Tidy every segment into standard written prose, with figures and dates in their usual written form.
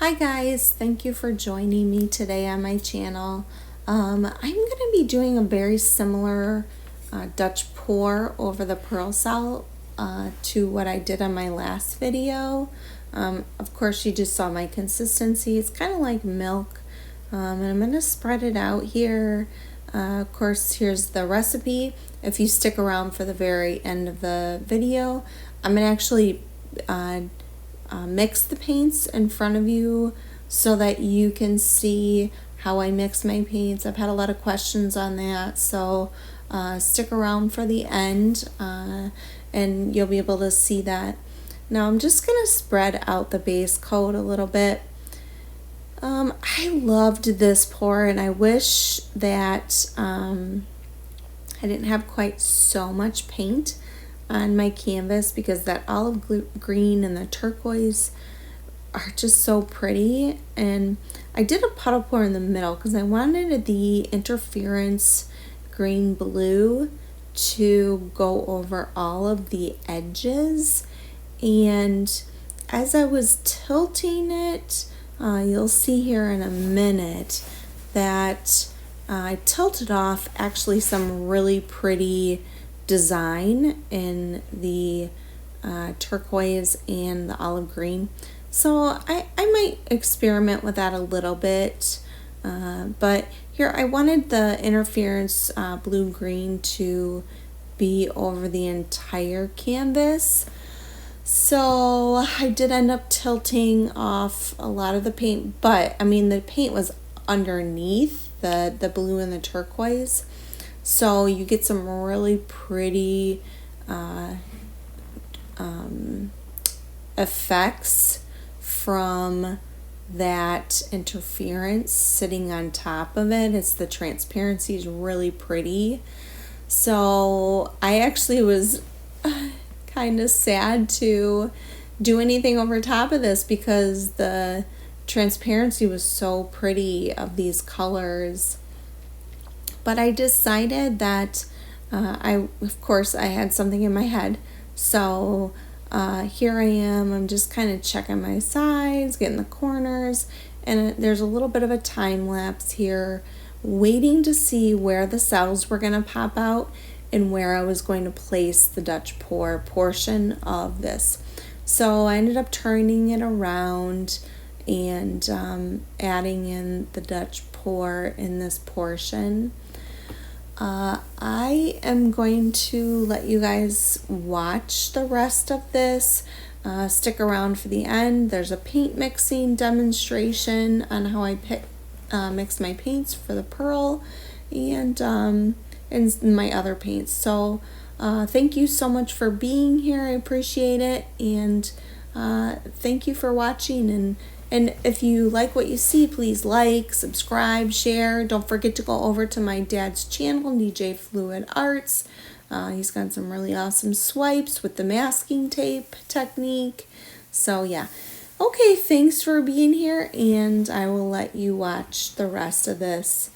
Hi guys, thank you for joining me today on my channel. I'm going to be doing a very similar Dutch pour over the pearl cell to what I did on my last video. Of course, you just saw my consistency. It's kind of like milk, and I'm going to spread it out here. Of course, here's the recipe. If you stick around for the very end of the video, I'm going to actually mix the paints in front of you so that you can see how I mix my paints. I've had a lot of questions on that, so stick around for the end and you'll be able to see that. Now I'm just going to spread out the base coat a little bit. I loved this pour, and I wish that I didn't have quite so much paint on my canvas, because that olive green and the turquoise are just so pretty. And I did a puddle pour in the middle because I wanted the interference green blue to go over all of the edges. And as I was tilting it, you'll see here in a minute that I tilted off actually some really pretty design in the turquoise and the olive green. So I might experiment with that a little bit, but here I wanted the interference blue-green to be over the entire canvas. So I did end up tilting off a lot of the paint, but I mean the paint was underneath the blue and the turquoise. So you get some really pretty effects from that interference sitting on top of it. It's the transparency is really pretty. So I actually was kind of sad to do anything over top of this because the transparency was so pretty of these colors. But I decided that of course I had something in my head, so here I am. I'm just kind of checking my sides, getting the corners, and there's a little bit of a time lapse here, waiting to see where the cells were going to pop out and where I was going to place the Dutch pour portion of this. So I ended up turning it around and adding in the Dutch pour in this portion. I am going to let you guys watch the rest of this. Stick around for the end. There's a paint mixing demonstration on how I mix my paints for the pearl and my other paints. So thank you so much for being here. I appreciate it, and thank you for watching. And if you like what you see, please like, subscribe, share. Don't forget to go over to my dad's channel, DJ Fluid Arts. He's got some really awesome swipes with the masking tape technique. So yeah. Okay, thanks for being here, and I will let you watch the rest of this.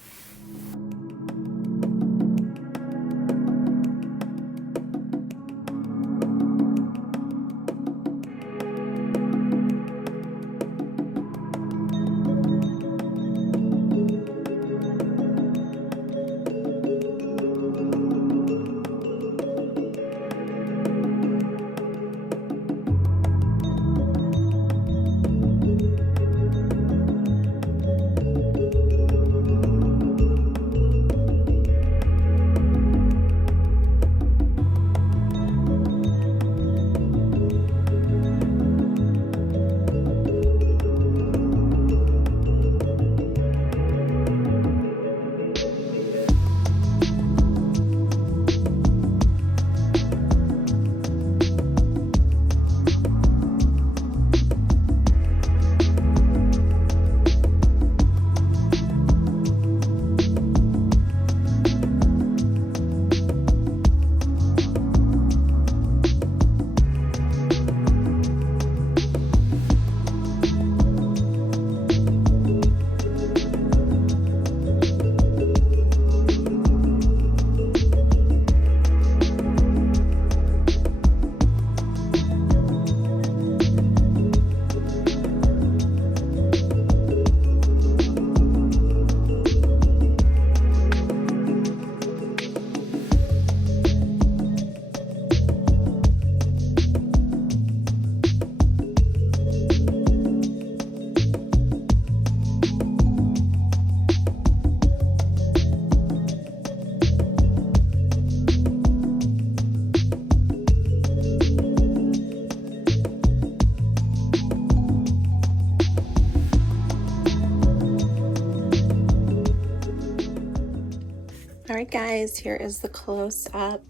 Alright guys, here is the close-up.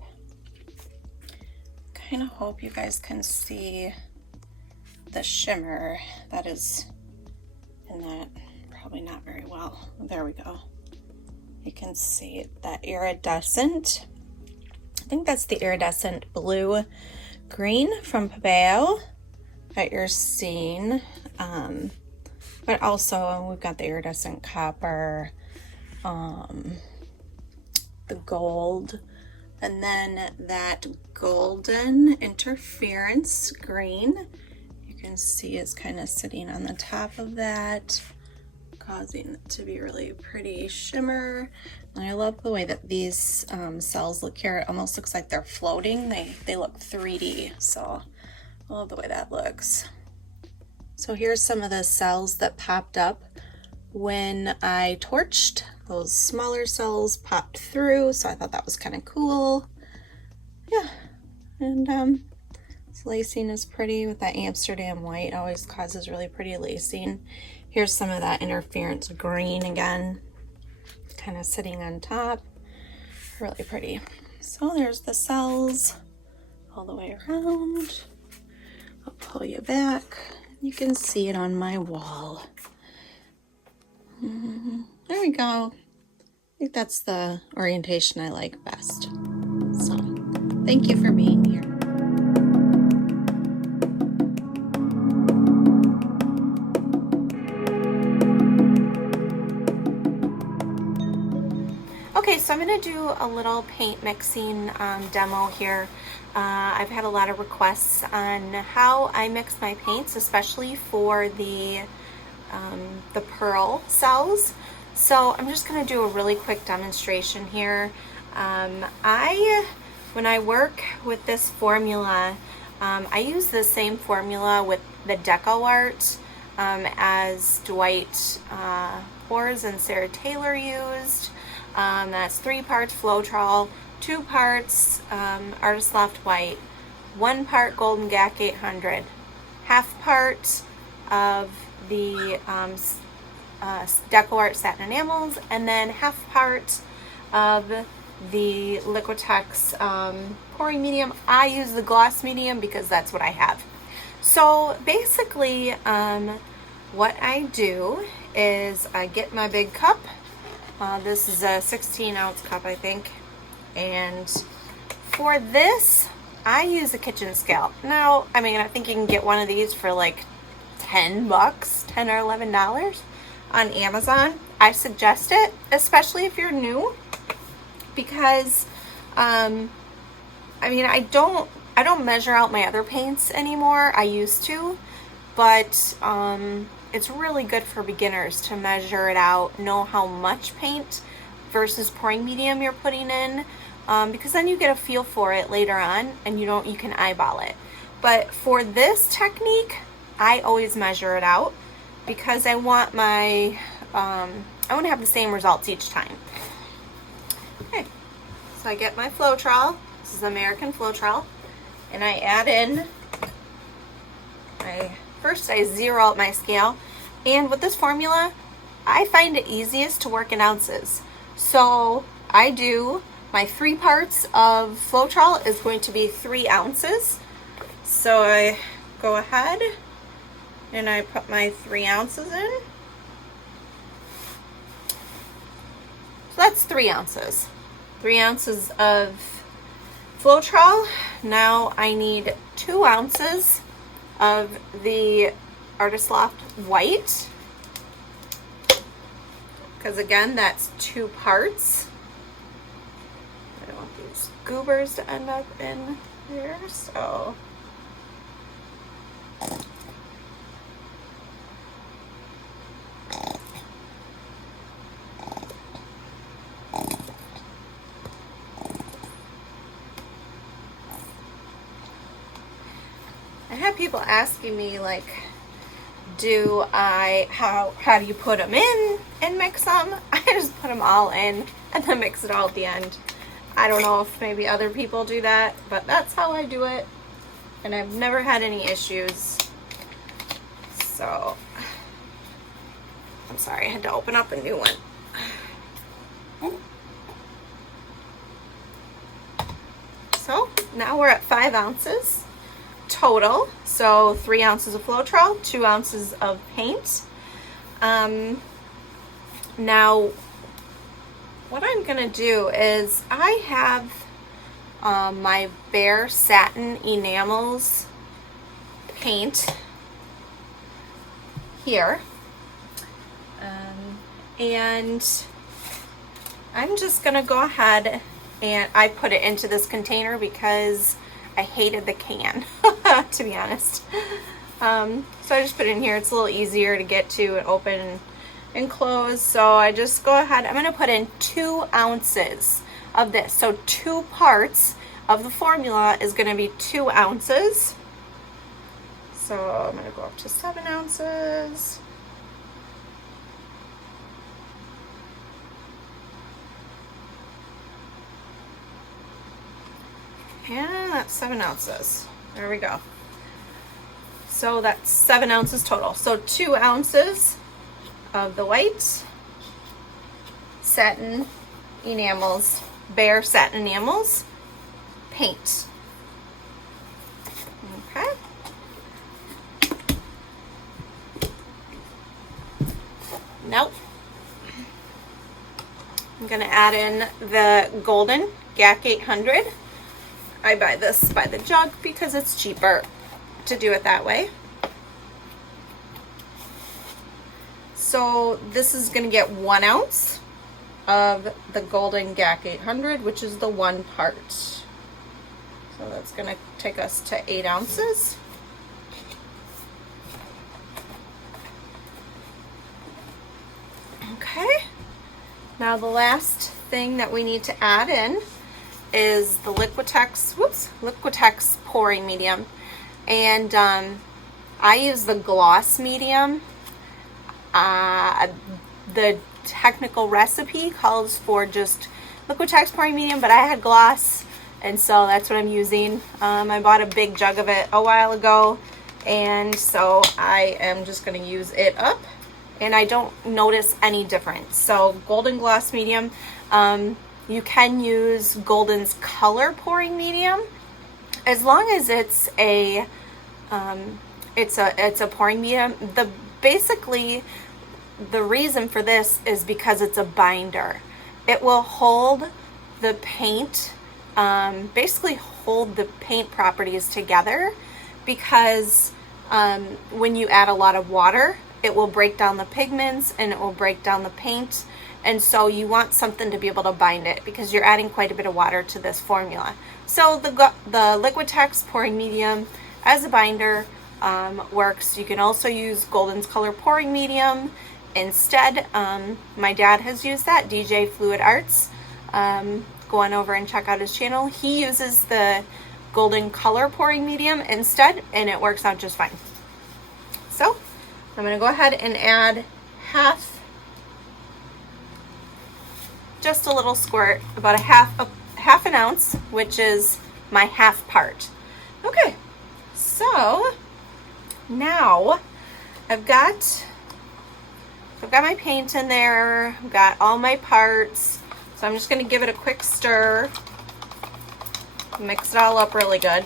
Kind of hope you guys can see the shimmer that is in that. Probably not very well. There we go. You can see that iridescent. I think that's the iridescent blue green from Pebeo that you're seeing. But also we've got the iridescent copper, the gold, and then that golden interference green you can see is kind of sitting on the top of that, causing it to be really pretty shimmer. And I love the way that these cells look here. It almost looks like they're floating. They look 3D, so I love the way that looks. So here's some of the cells that popped up when I torched. Those smaller cells popped through, so I thought that was kind of cool. Yeah, and this lacing is pretty with that Amsterdam white. Always causes really pretty lacing. Here's some of that interference green again, kind of sitting on top. Really pretty. So there's the cells all the way around. I'll pull you back. You can see it on my wall. There we go. I think that's the orientation I like best. So, thank you for being here. Okay, so I'm going to do a little paint mixing demo here. I've had a lot of requests on how I mix my paints, especially for the pearl cells. So I'm just going to do a really quick demonstration here. When I work with this formula, I use the same formula with the Deco Art as Dwight Pours and Sarah Taylor used. That's 3 parts Floetrol, 2 parts Artist Loft White, 1 part Golden GAC 800, half part of the Deco Art Satin Enamels, and then half part of the Liquitex pouring medium. I use the gloss medium because that's what I have. So basically what I do is I get my big cup. This is a 16-ounce cup, I think. And for this, I use a kitchen scale. Now, I mean, I think you can get one of these for like $10, $10 or $11 on Amazon. I suggest it, especially if you're new, because I mean, I don't measure out my other paints anymore. I used to, but it's really good for beginners to measure it out, know how much paint versus pouring medium you're putting in, because then you get a feel for it later on, and you can eyeball it. But for this technique, I always measure it out because I want my I want to have the same results each time. Okay, so I get my Floetrol. This is American Floetrol, and I add in first I zero out my scale, and with this formula I find it easiest to work in ounces. So I do my 3 parts of Floetrol is going to be 3 ounces. So I go ahead and I put my 3 ounces in. So that's 3 ounces. 3 ounces of Floetrol. Now I need 2 ounces of the Artist Loft White, because again, that's 2 parts. I don't want these goobers to end up in there, so I have people asking me, like, how do you put them in and mix them? I just put them all in and then mix it all at the end. I don't know if maybe other people do that, but that's how I do it, and I've never had any issues. So I'm sorry, I had to open up a new one. now we're at 5 ounces total. So 3 ounces of Floetrol, 2 ounces of paint. Now what I'm gonna do is I have my Behr Satin Enamels paint here, and I'm just gonna go ahead and I put it into this container because I hated the can, to be honest. So I just put it in here. It's a little easier to get to and open and close. So I just go ahead, I'm gonna put in 2 ounces of this. So 2 parts of the formula is gonna be 2 ounces. So I'm gonna go up to 7 ounces. And that's 7 ounces. There we go. So that's 7 ounces total. So 2 ounces of the white satin enamels, Behr Satin Enamels paint. Okay. Nope. I'm gonna add in the Golden GAC 800. I buy this by the jug because it's cheaper to do it that way. So this is gonna get 1 ounce of the Golden GAC 800, which is the 1 part. So that's gonna take us to 8 ounces. Okay, now the last thing that we need to add in is the Liquitex pouring medium, and I use the gloss medium. The technical recipe calls for just Liquitex pouring medium, but I had gloss, and so that's what I'm using. I bought a big jug of it a while ago, and so I am just going to use it up, and I don't notice any difference. So Golden gloss medium. You can use Golden's color pouring medium, as long as it's a pouring medium. Basically the reason for this is because it's a binder. It will hold the paint, basically hold the paint properties together, because when you add a lot of water, it will break down the pigments and it will break down the paint. And so you want something to be able to bind it, because you're adding quite a bit of water to this formula. So the Liquitex pouring medium as a binder works. You can also use Golden's color pouring medium instead. My dad has used that, DJ Fluid Arts. Go on over and check out his channel. He uses the Golden color pouring medium instead, and it works out just fine. So I'm going to go ahead and add just a little squirt, about a half an ounce, which is my half part. Okay, so now I've got my paint in there, I've got all my parts, so I'm just going to give it a quick stir, mix it all up really good.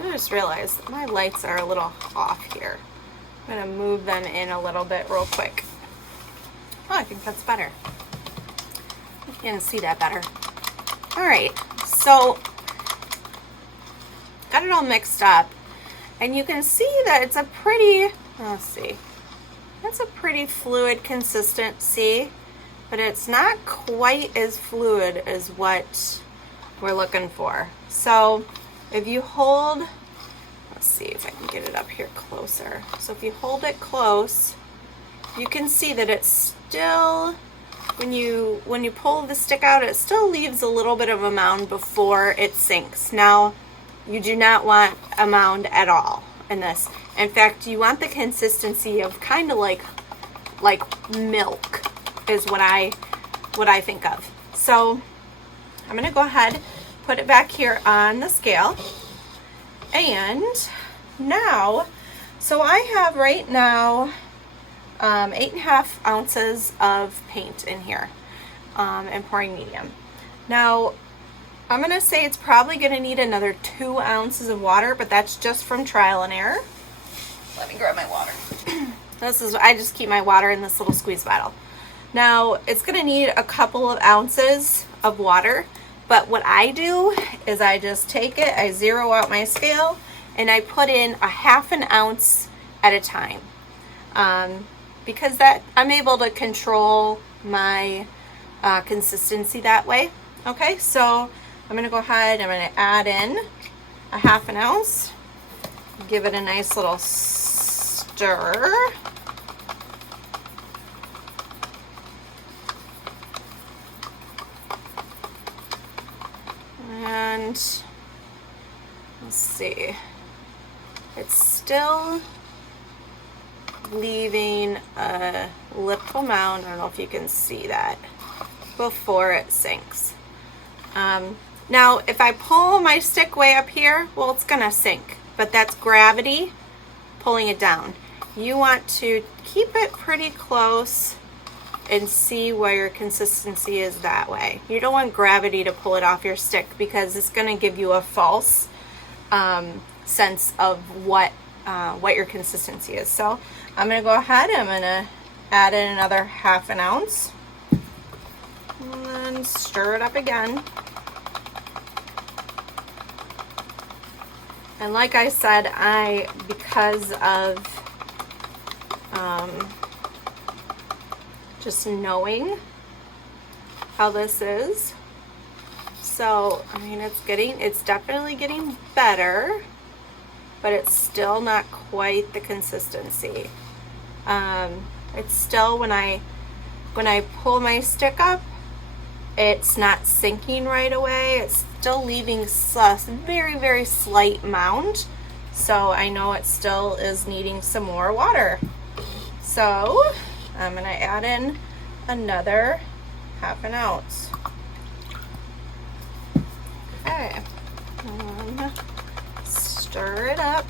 I just realized that my lights are a little off here. I'm going to move them in a little bit real quick. Oh, I think that's better. You can see that better. Alright, so got it all mixed up, and you can see that it's a pretty, let's see, that's a pretty fluid consistency, but it's not quite as fluid as what we're looking for. So if you hold, let's see if I can get it up here closer. So if you hold it close, you can see that it's still, when you pull the stick out, it still leaves a little bit of a mound before it sinks. Now, you do not want a mound at all in this. In fact, you want the consistency of kind of like milk is what I think of. So I'm gonna go ahead, put it back here on the scale. And now, so I have right now 8.5 ounces of paint in here, and pouring medium. Now, I'm gonna say it's probably gonna need another 2 ounces of water, but that's just from trial and error. Let me grab my water. I just keep my water in this little squeeze bottle. Now, it's gonna need a couple of ounces of water, but what I do is I just take it, I zero out my scale, and I put in a 1/2 ounce at a time. Because that I'm able to control my consistency that way. Okay, so I'm gonna go ahead, I'm gonna add in a 1/2 ounce, give it a nice little stir. And let's see, it's still leaving a little mound, I don't know if you can see that, before it sinks. Now, if I pull my stick way up here, well, it's gonna sink, but that's gravity pulling it down. You want to keep it pretty close and see where your consistency is that way. You don't want gravity to pull it off your stick because it's gonna give you a false sense of what your consistency is. So I'm gonna go ahead, I'm gonna add in another 1/2 ounce and then stir it up again. And like I said, because of just knowing how this is, so I mean, it's definitely getting better, but it's still not quite the consistency. It's still, when I pull my stick up, it's not sinking right away. It's still leaving a very, very slight mound. So I know it still is needing some more water. So I'm gonna add in another 1/2 ounce. Okay, stir it up.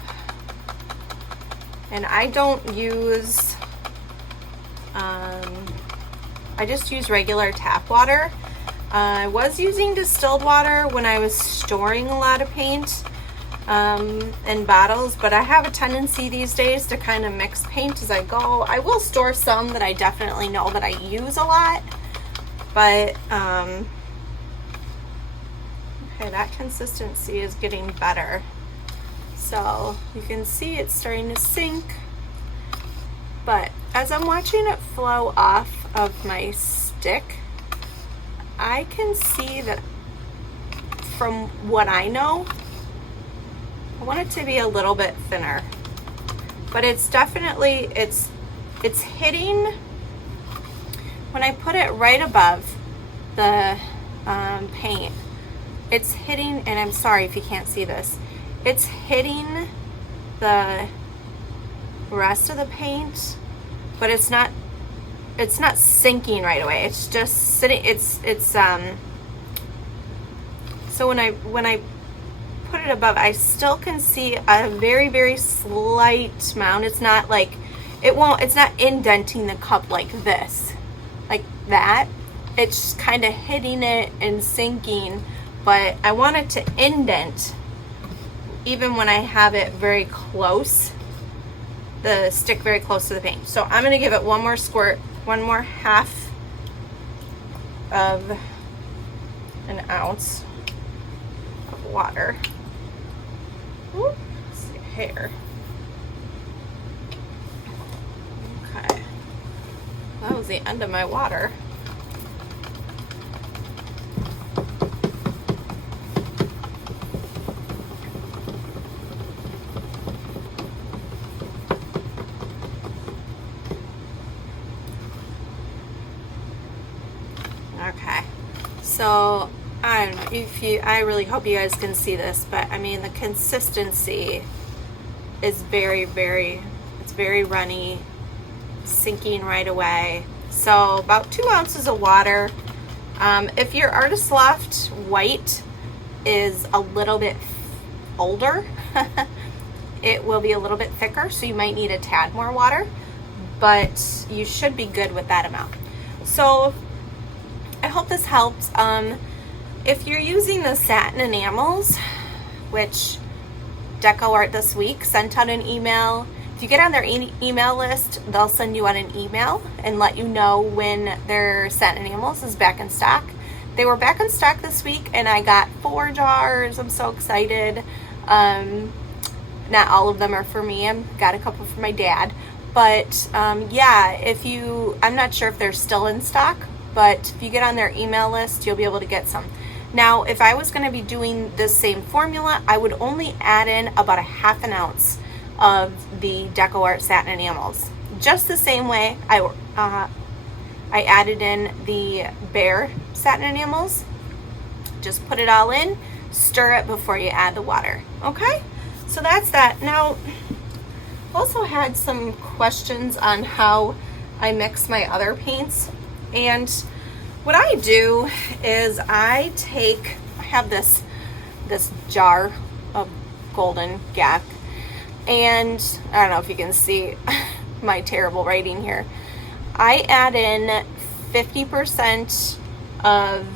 And I don't use, I just use regular tap water. I was using distilled water when I was storing a lot of paint in bottles, but I have a tendency these days to kind of mix paint as I go. I will store some that I definitely know that I use a lot, but okay, that consistency is getting better. So you can see it's starting to sink, but as I'm watching it flow off of my stick, I can see that from what I know, I want it to be a little bit thinner, but it's definitely, it's hitting, when I put it right above the paint, it's hitting, and I'm sorry if you can't see this, it's hitting the rest of the paint, but it's not sinking right away. It's just sitting, so when I put it above, I still can see a very, very slight mound. It's not like, it's not indenting the cup like this, like that. It's kind of hitting it and sinking, but I want it to indent even when I have it very close, the stick very close to the paint. So I'm gonna give it one more squirt, one more 1/2 of an ounce of water. Ooh, let's see, hair. Okay, that was the end of my water. Okay, so I don't know, I really hope you guys can see this, but I mean, the consistency is very, very, it's very runny, sinking right away. So about 2 ounces of water. If your Artist Loft white is a little bit older, it will be a little bit thicker, so you might need a tad more water. but you should be good with that amount. So I hope this helps. If you're using the satin enamels, which Deco Art this week sent out an email. If you get on their email list, they'll send you out an email and let you know when their satin enamels is back in stock. They were back in stock this week, and I got 4 jars. I'm so excited. Not all of them are for me. I've got a couple for my dad. But yeah, I'm not sure if they're still in stock, but if you get on their email list, you'll be able to get some. Now, if I was going to be doing this same formula, I would only add in about a half an ounce of the Deco Art satin enamels. Just the same way I added in the Behr satin enamels. Just put it all in, stir it before you add the water. Okay, so that's that. Now, also had some questions on how I mix my other paints, and what I do is I have this jar of Golden GAC, and I don't know if you can see my terrible writing here. I add in 50% of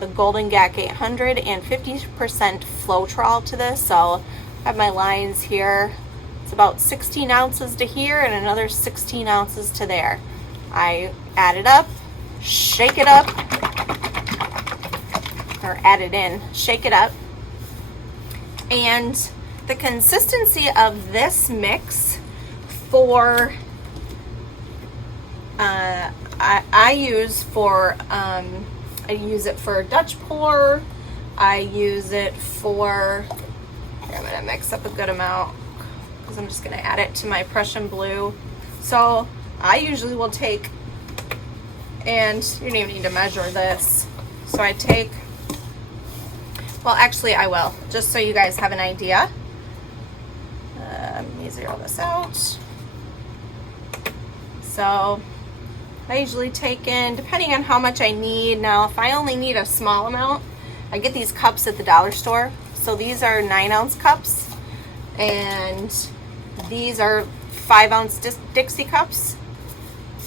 the Golden GAC 800 and 50% Floetrol to this. So I have my lines here. It's about 16 ounces to here and another 16 ounces to there. I add it up, shake it up, or add it in, shake it up. And the consistency of this mix for I use it for Dutch pour. I use it for, here, I'm gonna mix up a good amount because I'm just gonna add it to my Prussian blue. So I usually will take, and you don't even need to measure this. So I take, well, actually I will, just so you guys have an idea. Let me zero this out. So I usually take in, depending on how much I need. Now, if I only need a small amount, I get these cups at the dollar store. So these are 9-ounce cups, and these are 5-ounce Dixie cups.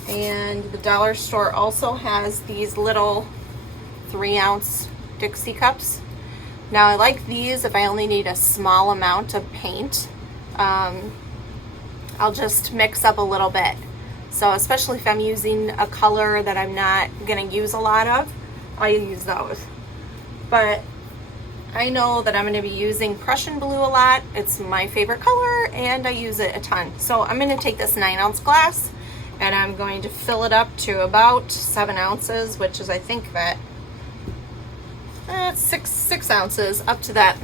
And the dollar store also has these little 3-ounce Dixie cups. Now, I like these if I only need a small amount of paint. I'll just mix up a little bit. So especially if I'm using a color that I'm not going to use a lot of, I'll use those. But I know that I'm going to be using Prussian blue a lot. It's my favorite color, and I use it a ton. So I'm going to take this 9-ounce glass, and I'm going to fill it up to about 7 ounces, which is, I think, that 6 ounces up to that,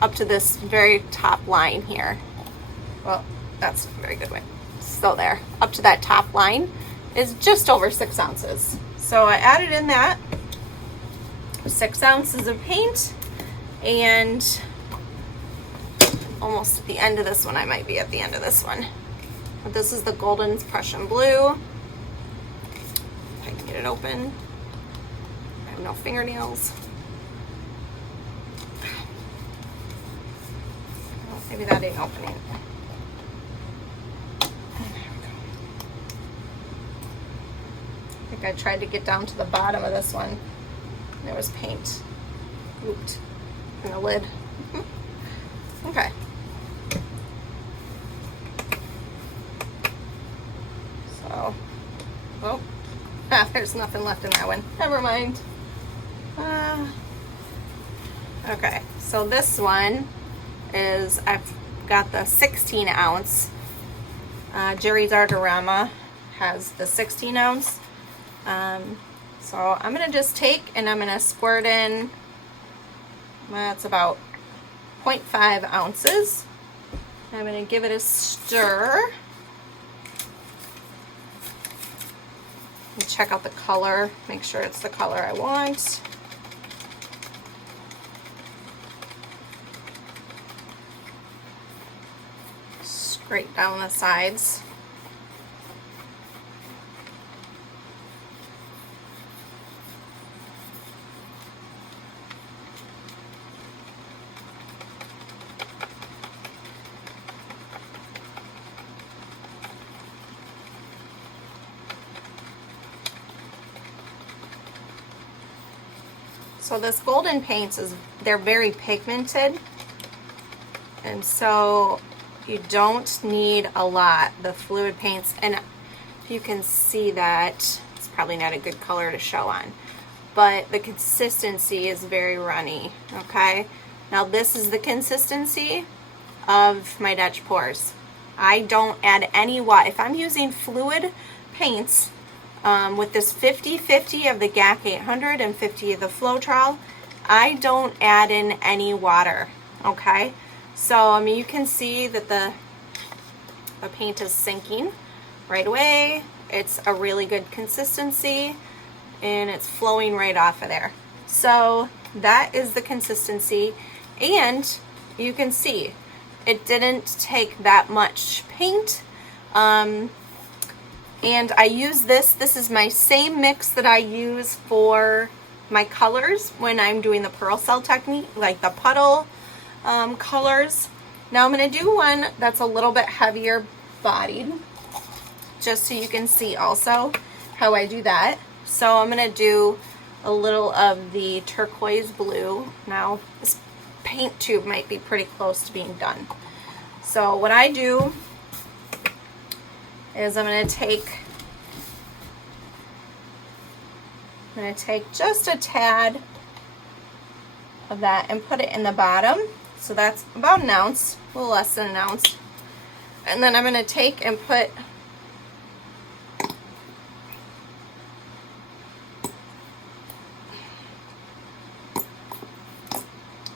up to this very top line here. Well, that's a very good way. So there, up to that top line is just over 6 ounces. So I added in that 6 ounces of paint, and almost at the end of this one. I might be at the end of this one. But this is the Golden Prussian blue. If I can get it open. I have no fingernails. Oh, maybe that ain't opening. I think I tried to get down to the bottom of this one. There was paint looped in the lid. Okay. So, oh, there's nothing left in that one. Never mind. Okay, so this one is, I've got the 16 ounce. Jerry's Artorama has the 16 ounce. So I'm going to just take and I'm going to squirt in, that's about 0.5 ounces. I'm going to give it a stir. And check out the color, make sure it's the color I want. Scrape down the sides. So this golden paint they're very pigmented, and so you don't need a lot. The fluid paints, and if you can see that, it's probably not a good color to show on, but the consistency is very runny, okay? Now this is the consistency of my Dutch pours. I don't add any water. If I'm using fluid paints, with this 50-50 of the GAC 800 and 50 of the Floetrol, I don't add in any water, okay? So, I mean, you can see that the paint is sinking right away. It's a really good consistency, and it's flowing right off of there. So, that is the consistency, and you can see it didn't take that much paint. And I use this is my same mix that I use for my colors when I'm doing the pearl cell technique, like the puddle colors. Now I'm going to do one that's a little bit heavier bodied, just so you can see also how I do that. So I'm going to do a little of the turquoise blue. Now this paint tube might be pretty close to being done. So what I do is I'm going to take just a tad of that and put it in the bottom. So that's about an ounce, a little less than an ounce. And then I'm going to take and put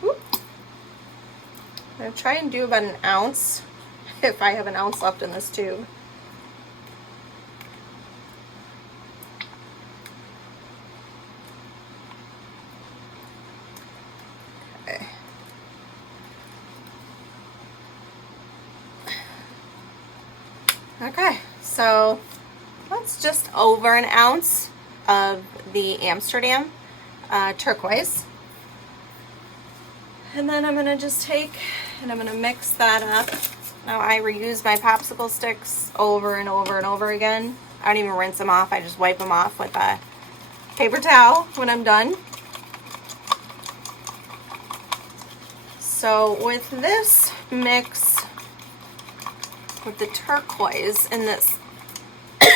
I'm going to try and do about an ounce if I have an ounce left in this tube. Okay, so that's just over an ounce of the Amsterdam turquoise. And then I'm going to just take and I'm going to mix that up. Now I reuse my popsicle sticks over and over and over again. I don't even rinse them off. I just wipe them off with a paper towel when I'm done. So with this mix, with the turquoise and this a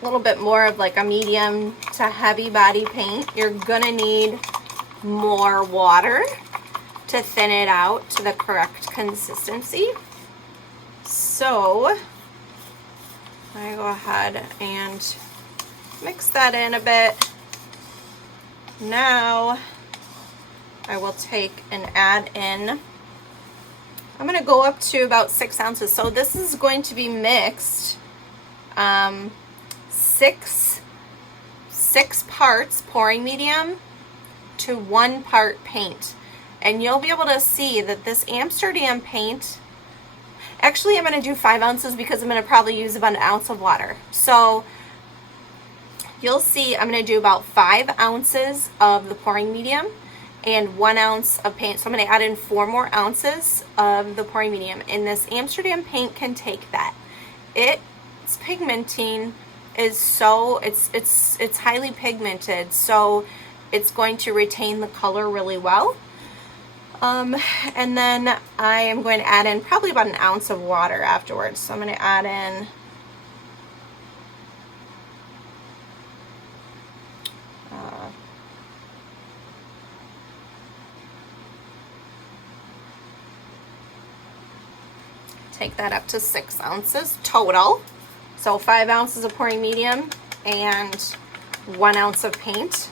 little bit more of like a medium to heavy body paint, you're gonna need more water to thin it out to the correct consistency. So I go ahead and mix that in a bit. Now I will take and add in, I'm going to go up to about 6 ounces. So this is going to be mixed 6 parts pouring medium to 1 part paint. And you'll be able to see that this Amsterdam paint, actually I'm going to do 5 ounces because I'm going to probably use about an ounce of water. So you'll see I'm going to do about 5 ounces of the pouring medium and 1 ounce of paint. So I'm going to add in 4 more ounces of the pouring medium, and this Amsterdam paint can take that. Its pigmenting is so, it's highly pigmented, so it's going to retain the color really well. And then I am going to add in probably about an ounce of water afterwards. So I'm going to add in take that up to 6 ounces total. So 5 ounces of pouring medium and 1 ounce of paint.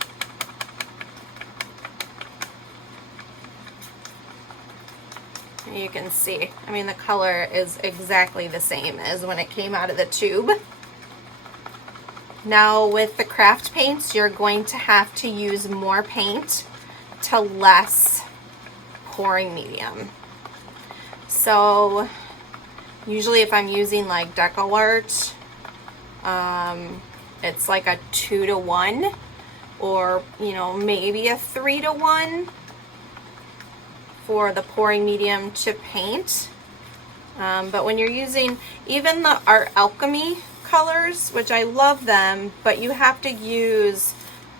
You can see, I mean, the color is exactly the same as when it came out of the tube. Now with the craft paints, you're going to have to use more paint to less pouring medium. So usually if I'm using like Deco Art, it's like a 2 to 1, or maybe a 3 to 1 for the pouring medium to paint. But when you're using even the Alchemy colors, which I love them, but you have to use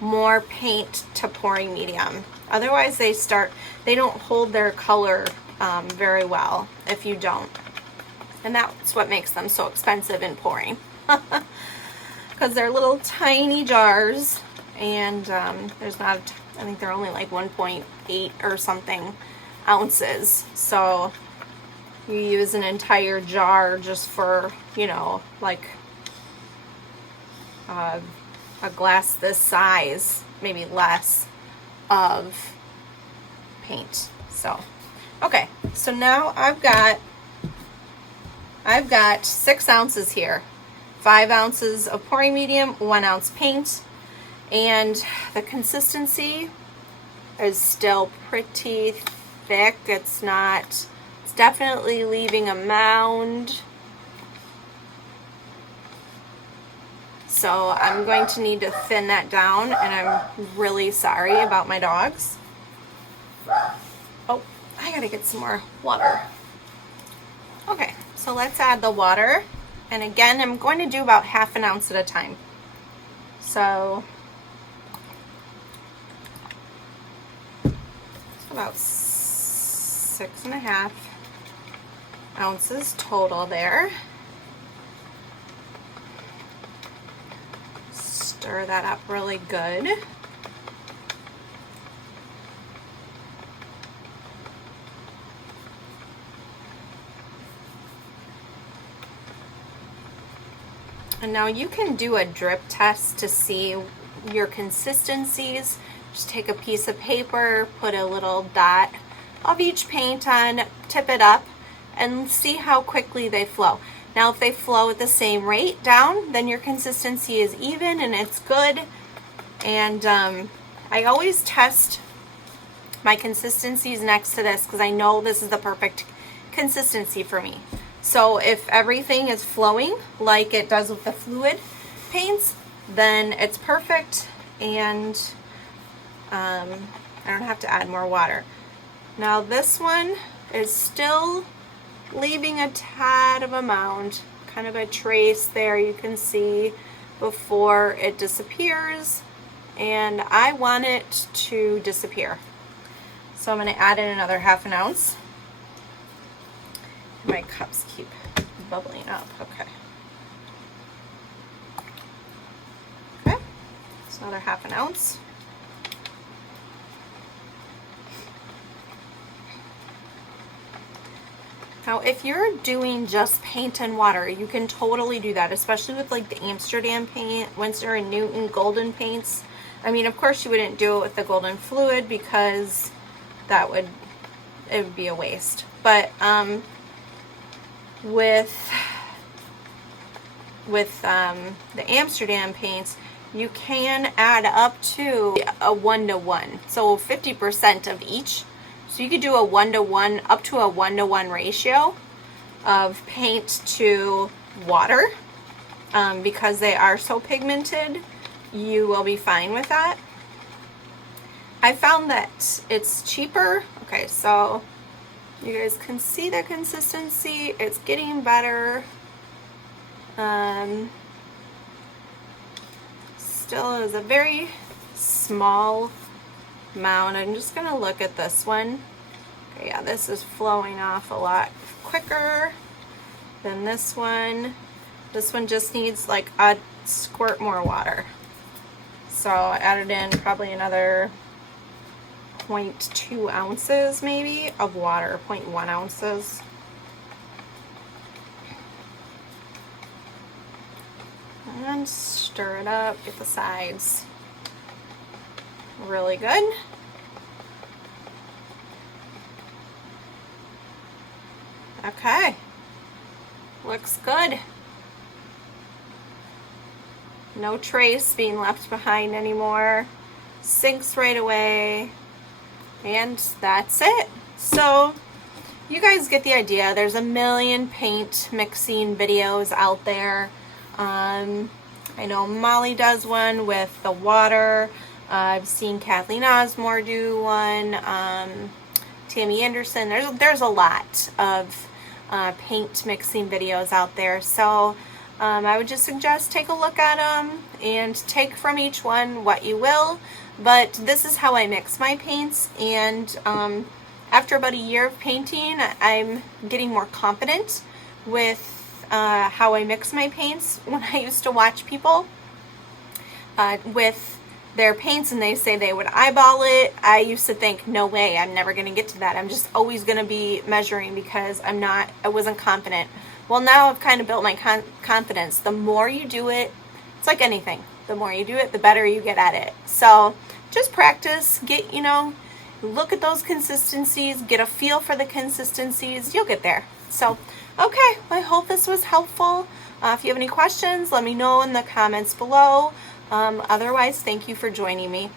more paint to pouring medium. Otherwise they don't hold their color very well if you don't. And that's what makes them so expensive in pouring. Because they're little tiny jars, and there's not, I think they're only like 1.8 or something ounces. So you use an entire jar just for, you know, like a glass this size, maybe less, of paint. So, okay, so now I've got 6 ounces here. 5 ounces of pouring medium, 1 ounce paint, and the consistency is still pretty thick. It's definitely leaving a mound. So I'm going to need to thin that down, and I'm really sorry about my dogs. Oh, I gotta get some more water. Okay, so let's add the water. And again, I'm going to do about 1/2 ounce at a time. So it's about 6.5 ounces total there. Stir that up really good. And now you can do a drip test to see your consistencies. Just take a piece of paper, put a little dot of each paint on, tip it up, and see how quickly they flow. Now if they flow at the same rate down, then your consistency is even and it's good. And I always test my consistencies next to this because I know this is the perfect consistency for me. So if everything is flowing like it does with the fluid paints, then it's perfect, and I don't have to add more water. Now this one is still leaving a tad of a mound, kind of a trace there you can see before it disappears, and I want it to disappear. So I'm going to add in another 1/2 ounce. My cups keep bubbling up. Okay. Okay. So another 1/2 ounce. Now, if you're doing just paint and water, you can totally do that, especially with like the Amsterdam paint, Winsor and Newton golden paints. I mean, of course, you wouldn't do it with the golden fluid because it would be a waste. But with the Amsterdam paints, you can add up to a 1-to-1, so 50% of each. So you could do a 1-to-1, up to a 1-to-1 ratio of paint to water. Because they are so pigmented, you will be fine with that. I found that it's cheaper. Okay, so you guys can see the consistency. It's getting better. Still is a very small mound. I'm just going to look at this one. Okay, yeah, this is flowing off a lot quicker than this one. This one just needs like a squirt more water. So I added in probably another 0.2 ounces maybe of water, 0.1 ounces. And stir it up, get the sides really good. Okay, looks good. No trace being left behind anymore. Sinks right away. And that's it. So you guys get the idea. There's a million paint mixing videos out there. I know Molly does one with the water. I've seen Kathleen Osmore do one. Tammy Anderson. There's a lot of paint mixing videos out there. So I would just suggest take a look at them and take from each one what you will, but this is how I mix my paints. And after about a year of painting, I'm getting more confident with how I mix my paints. When I used to watch people with their paints and they say they would eyeball it, I used to think, no way, I'm never going to get to that. I'm just always going to be measuring because I wasn't confident. Well, now I've kind of built my confidence. The more you do it, it's like anything. The more you do it, the better you get at it. So just practice, look at those consistencies, get a feel for the consistencies, you'll get there. So, okay, I hope this was helpful. If you have any questions, let me know in the comments below. Otherwise, thank you for joining me.